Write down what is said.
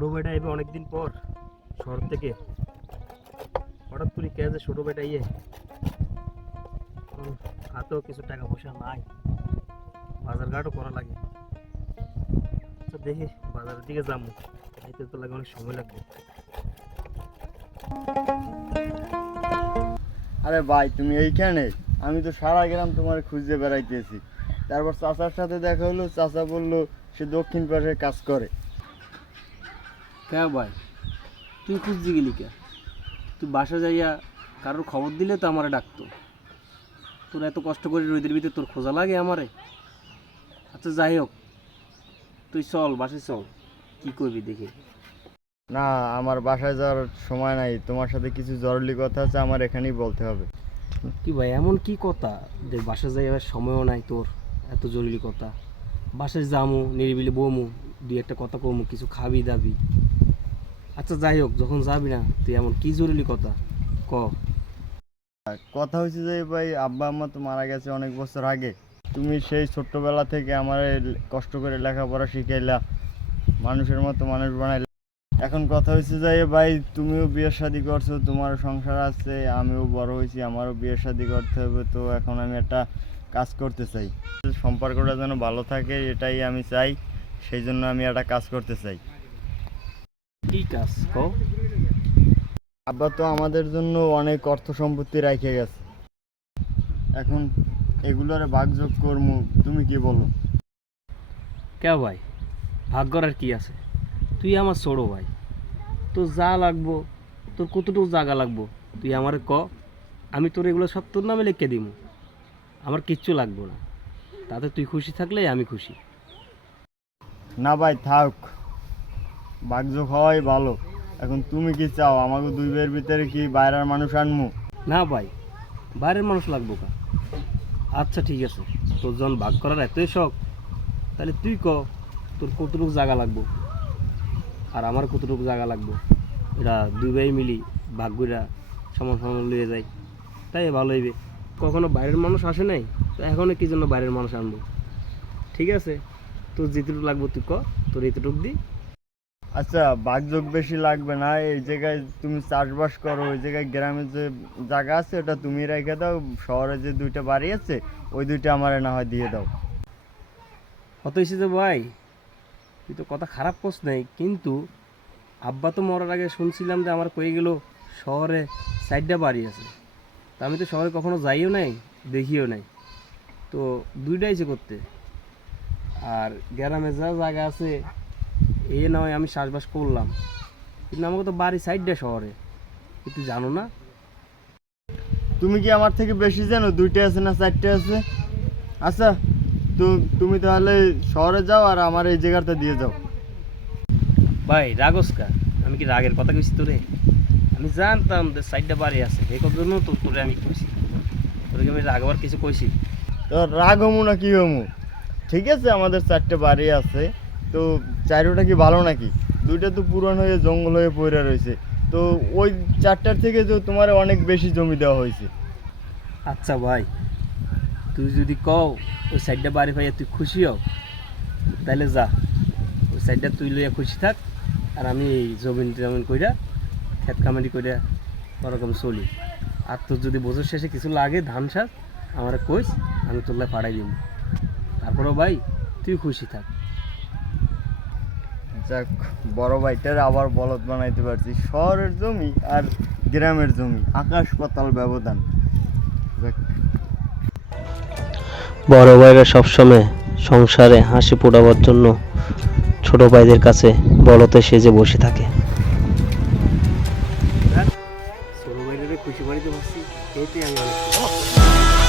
ছোট ভাইটা এবে অনেকদিন পর শহর থেকে হঠাৎ করে কে যে ছোট ভাইটা হাতেও কিছু টাকা পয়সা নাই, বাজার ঘাটও করা লাগে। আচ্ছা দেখি বাজারের দিকে যাবো, যাইতে তো লাগে অনেক সময় লাগবে। আরে ভাই তুমি এইখানে? আমি তো সারা গ্রাম তোমার খুঁজে বেড়াইতেছি। তারপর চাচার সাথে দেখা হলো, চাচা বললো সে দক্ষিণ পাশে কাজ করে। কে ভাই তুই খুঁজতে গেলি কে? তুই বাসা যাইয়া কারোর খবর দিলে তো আমারে ডাকতো। তোর এত কষ্ট করে রোদের ভিতরে তোর খোঁজা লাগে আমারে? আচ্ছা যাই হোক, তুই চল বাসায় চল, কি করবি দেখি। না, আমার বাসায় যাওয়ার সময় নাই, তোমার সাথে কিছু জরুরি কথা আছে, আমার এখানেই বলতে হবে। কি ভাই এমন কি কথা যে বাসা যাইবার সময়ও নাই তোর? এত জরুরি কথা, বাসায় যামু নিরিবিলি বমু, দুই একটা কথা কমু, কিছু খাবি দাবি। আচ্ছা যাই হোক, যখন যাবি না তুই এমন কি জরুরি কথা ক। কথা হয়েছে যে ভাই, আব্বা আম্মা তো মারা গেছে অনেক বছর আগে। তুমি সেই ছোট্টবেলা থেকে আমার কষ্ট করে লেখাপড়া শিখাইলা, মানুষের মতো মানুষ বানাইলা। এখন কথা হয়েছে যে ভাই, তুমিও বিয়ে শাদী করছো, তোমার সংসার আছে, আমিও বড় হয়েছি, আমারও বিয়ে শাদী করতে হবে। তো এখন আমি একটা কাজ করতে চাই, সম্পর্কটা যেন ভালো থাকে, এটাই আমি চাই। সেই জন্য আমি একটা কাজ করতে চাই। কি কাজ ক? আব্বা তো আমাদের জন্য অনেক অর্থ সম্পত্তি রেখে গেছে, এখন এগুলোর ভাগযোগ করবো, তুমি কি বলো? কে ভাই ভাগ করার কি আছে? তুই আমার ছোড়ো ভাই, তোর যা লাগবো, তোর কতটুকু জায়গা লাগবো তুই আমারে ক, আমি তোর এগুলো সব তোর নামে লিখে দিব। আমার কিচ্ছু লাগবো না, তাতে তুই খুশি থাকলেই আমি খুশি। না ভাই থাক, ভাগযোগ হওয়াই ভালো। এখন তুমি কি চাও, আমাকে দুই ভাইয়ের ভিতরে কি বাইরের মানুষ আনমু? না ভাই, বাইরের মানুষ লাগবো কা? আচ্ছা ঠিক আছে, তোর যখন ভাগ করার এতই শখ, তাহলে তুই ক তোর কতটুকু জায়গা লাগবো আর আমার কতটুকু জায়গা লাগবো, এটা দুই ভাই মিলি ভাগ কইরা সমান সমান লিয়ে যাই, তাই ভালো হইবে। কখনো বাইরের মানুষ আসে নাই, তো এখনো কি জন্য বাইরের মানুষ আনবো? ঠিক আছে, তোর যেটুকু লাগবো তুই ক, তোর এতটুকু দি। আচ্ছা, ভাগযোগ বেশি লাগবে না, এই জায়গায় তুমি চাষবাস করো, ওই জায়গায় গ্রামের যে জায়গা আছে ওটা তুমি রেখে দাও, শহরে যে দুইটা বাড়ি আছে ওই দুইটা আমার না হয় দিয়ে দাও। কত হয়েছে যে ভাই, তুই তো কথা খারাপ করছ নাই, কিন্তু আব্বা তো মরার আগে শুনছিলাম যে আমার কয়ে গেল শহরে 4টা বাড়ি আছে। তা আমি তো শহরে কখনো যাইও নাই, দেখিও নাই, তো দুইটাই যে করতে। আর গ্রামে যা জায়গা আছে এ নয় আমি চাষবাস করলাম, কিন্তু আমাকে তো বাড়ি 4টা শহরে, তুই জানো না? তুমি কি আমার থেকে বেশি জানো? দুইটা আছে না চারটে আছে? আচ্ছা, তো তুমি তাহলে শহরে যাও আর আমার এই জায়গাটা দিয়ে যাও। ভাই রাগস কা? আমি কি রাগের কথা কইছি তোরে? আমি জানতাম যে 4টা বাড়ি আছে, এই জন্য তো তোরে আমি কইছি। তোরে কি আমি রাগবার কিছু কইছি? তো রাগ হমু না কি হমু? ঠিক আছে, আমাদের চারটে বাড়ি আছে, তো চারোটা কি ভালো নাকি? দুইটা তো পুরান হয়ে জঙ্গল হয়ে পড়ে রয়েছে, তো ওই চারটার থেকে তো তোমার অনেক বেশি জমি দেওয়া হয়েছে। আচ্ছা ভাই, তুই যদি কও ওই 4টা বাড়ি পাইয়া তুই খুশি হও, তাহলে যা, ওই 4টা তুই লইয়া খুশি থাক, আর আমি এই জমিন টমিন কইরা ক্ষেত কামারি কইরা ওরকম চলি। আর তোর যদি বছর শেষে কিছু লাগে ধান শাক আমার কইস, আমি তোর লাই পাঠাই দিব। তারপরেও ভাই তুই খুশি থাক। যাক, বড় ভাইটার আবার বলদ বানাইতে পারছি। শহরের জমি আর গ্রামের জমি আকাশ পাতাল ব্যবধান। যাক, বড় ভাইরা সবসময় সংসারে হাসি ফোটাবার জন্য ছোট ভাইদের কাছে বলতে সেজে বসে থাকে। ছোট ভাইদের খুশি বাড়িতে বসছি, এতে আমি অনেক খুশি।